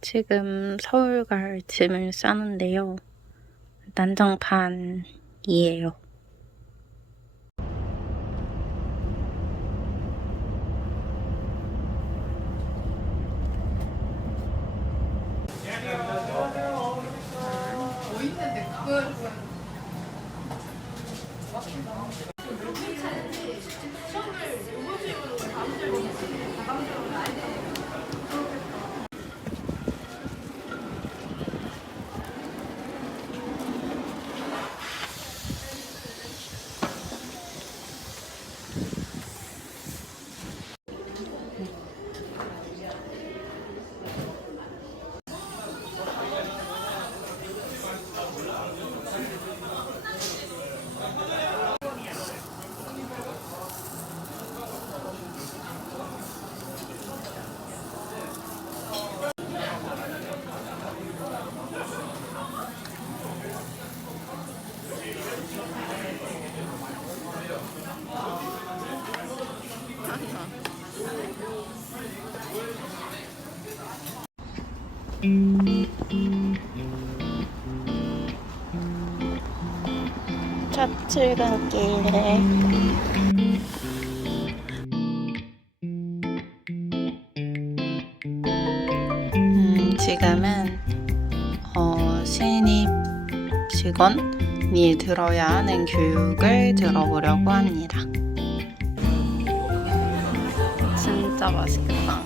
지금 서울 갈 짐을 싸는데요. 난장판이에요. 첫 출근길에 음, 지금은 어, 신입 직원이 들어야 하는 교육을 들어보려고 합니다. 진짜 맛있겠다.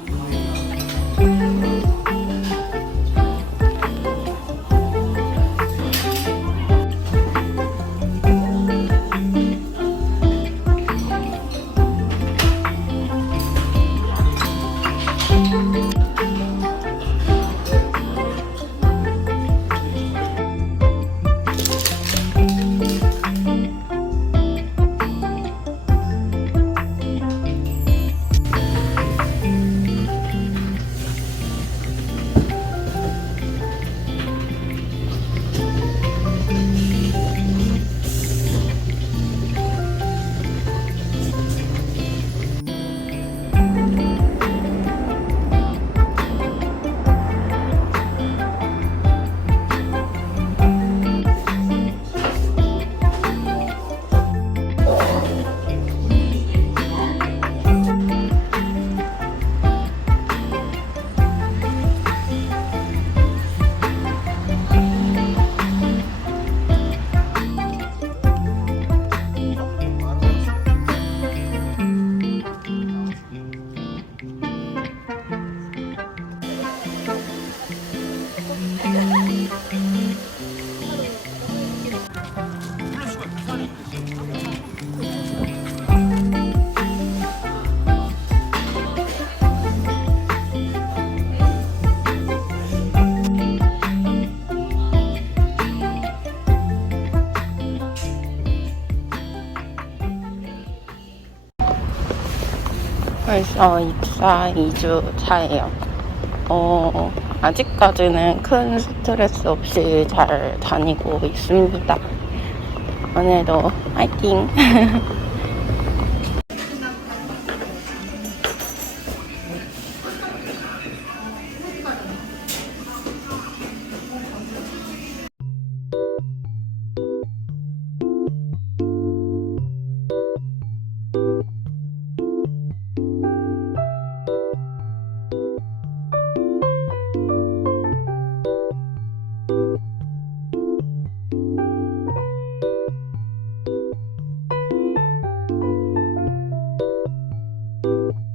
벌써 입사 2주 차예요. 어, 아직까지는 큰 스트레스 없이 잘 다니고 있습니다. 오늘도 화이팅! you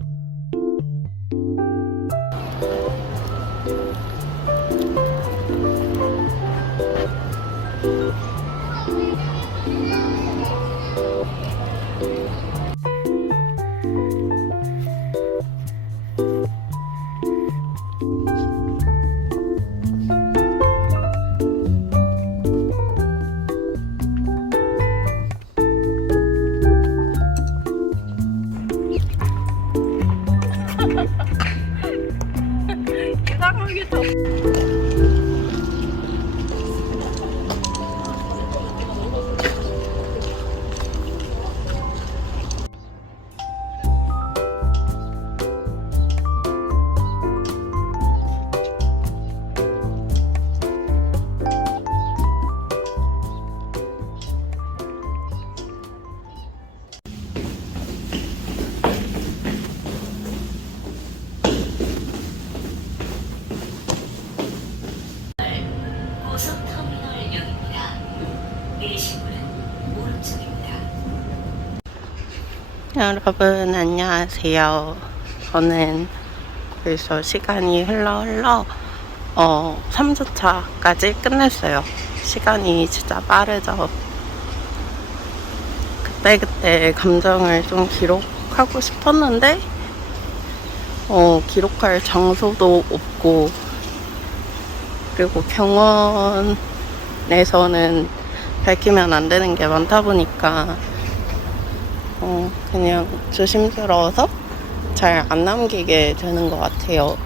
여러분 안녕하세요. 저는 벌써 시간이 흘러 흘러 어 3주차까지 끝냈어요. 시간이 진짜 빠르죠. 그때그때 감정을 좀 기록하고 싶었는데 어 기록할 장소도 없고 그리고 병원에서는 밝히면 안 되는 게 많다 보니까 어, 그냥 조심스러워서 잘 안 남기게 되는 것 같아요.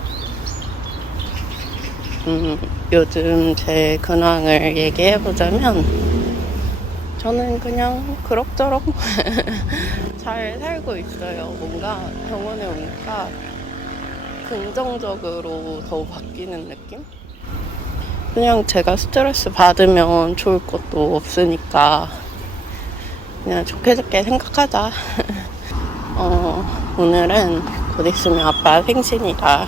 음, 요즘 제 근황을 얘기해보자면, 저는 그냥 그럭저럭 잘 살고 있어요. 뭔가 병원에 오니까 긍정적으로 더 바뀌는 느낌? 그냥 제가 스트레스 받으면 좋을 것도 없으니까 그냥 좋게 좋게 생각하자. 어, 오늘은 곧 있으면 아빠 생신이라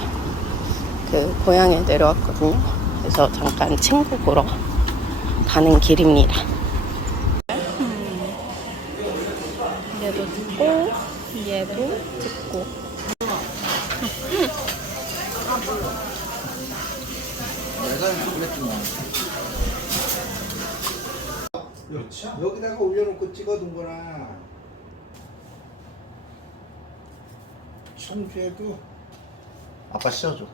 그 고향에 내려왔거든요. 그래서 잠깐 친구 보러 가는 길입니다. 얘도 듣고 얘도 듣고 여기다가 올려놓고 찍어둔 거나 청주에도 아빠 씌워줘.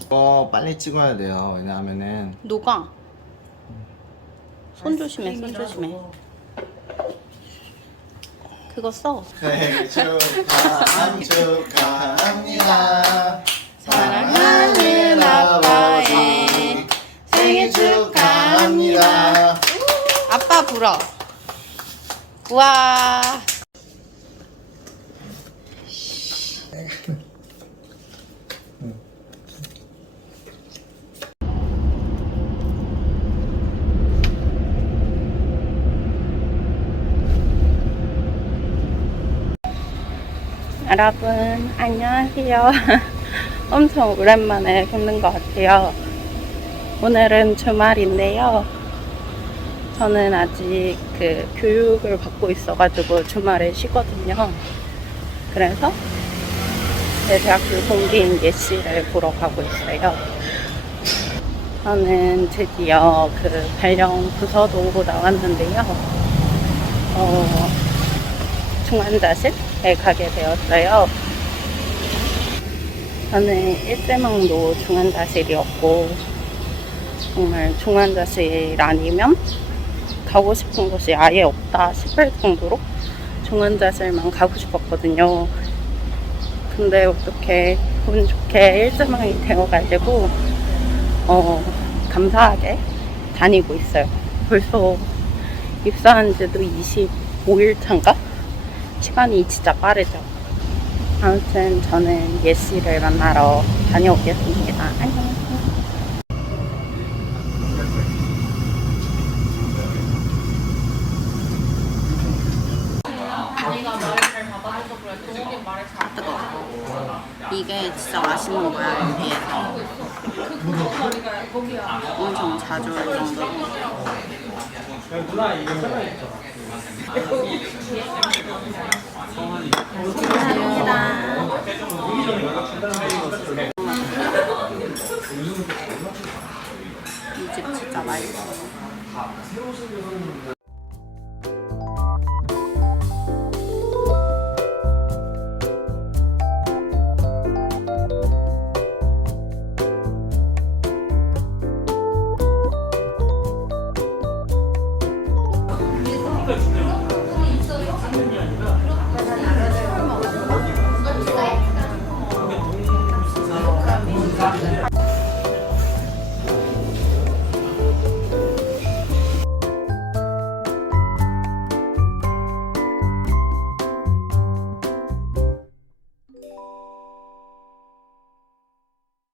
이거 빨리 찍어야 돼요. 왜냐하면은 녹아. 손 조심해, 손 조심해. 그거 써. 생일 축하, 축하합니다. 사랑하는 아빠의 생일. 아빠 불어. 우와. 여러분, 안녕하세요. 엄청 오랜만에 뵙는 것 같아요. 오늘은 주말인데요. 저는 아직 그 교육을 받고 있어가지고 주말에 쉬거든요. 그래서 제 대학교 동기인 예씨를 보러 가고 있어요. 저는 드디어 그 발령 부서도 나왔는데요. 어, 중환자실에 가게 되었어요. 저는 일제망도 중환자실이었고 정말 중환자실 아니면 가고 싶은 곳이 아예 없다 싶을 정도로 중환자실만 가고 싶었거든요. 근데 어떻게 운 좋게 일제망이 되어가지고 어, 감사하게 다니고 있어요. 벌써 입사한 지도 25일 차인가? 시간이 진짜 빠르죠. 아무튼 저는 예씨를 만나러 다녀오겠습니다. 안녕. 뜨거워. 이게 진짜 맛있는 거야 여기에서. 엄청 자주 올 정도로. 이집 진짜 맛있어.